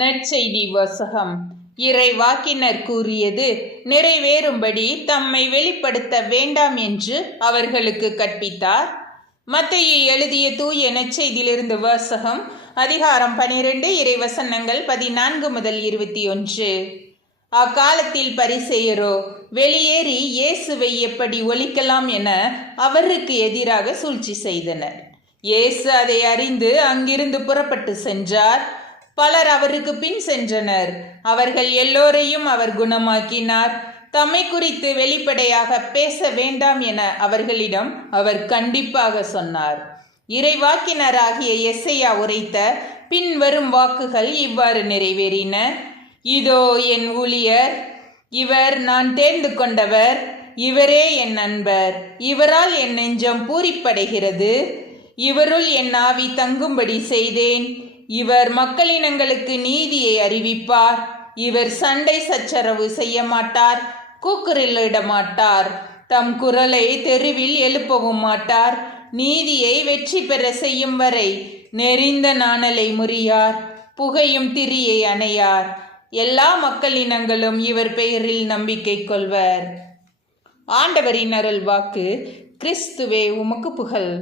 நற்செய்தி வாசகம். இறைவாக்கினர் கூறியது நிறைவேறும்படி தம்மை வெளிப்படுத்த வேண்டாம் என்று அவர்களுக்கு கற்பித்தார். மத்தேயு எழுதிய தூய நற்செய்தியிலிருந்து வாசகம். அதிகாரம் 12, இறைவசனங்கள் 14 முதல் 21. அக்காலத்தில் பரிசேயரோ வெளியேறி இயேசுவை எப்படி ஒழிக்கலாம் என அவருக்கு எதிராக சூழ்ச்சி செய்தனர். இயேசு அதை அறிந்து அங்கிருந்து புறப்பட்டு சென்றார். பலர் அவருக்கு பின் சென்றனர். அவர்கள் எல்லோரையும் அவர் குணமாக்கினார். தம்மை குறித்து வெளிப்படையாக பேச வேண்டாம் என அவர்களிடம் அவர் கண்டிப்பாக சொன்னார். இறைவாக்கினராகிய எசையா உரைத்த பின்வரும் வாக்குகள் இவ்வாறு நிறைவேறின. இதோ என் ஊழியர், இவர் நான் தேர்ந்து கொண்டவர், இவரே என் நண்பர், இவரால் என் நெஞ்சம் பூரிப்படைகிறது, இவருள் என் ஆவி தங்கும்படி செய்தேன். இவர் மக்களினங்களுக்கு நீதியை அறிவிப்பார். இவர் சண்டை சச்சரவு செய்ய மாட்டார், கூக்குரலிட மாட்டார், தம் குரலை தெருவில் எழுப்பவும் மாட்டார். நீதியை வெற்றி பெற செய்யும் வரை நெறிந்த நாணலை முறியார், புகையும் திரியை அணையார். எல்லா மக்களினங்களும் இவர் பெயரில் நம்பிக்கை கொள்வர். ஆண்டவரின் அருள் வாக்கு. கிறிஸ்துவே உமக்கு புகழ்.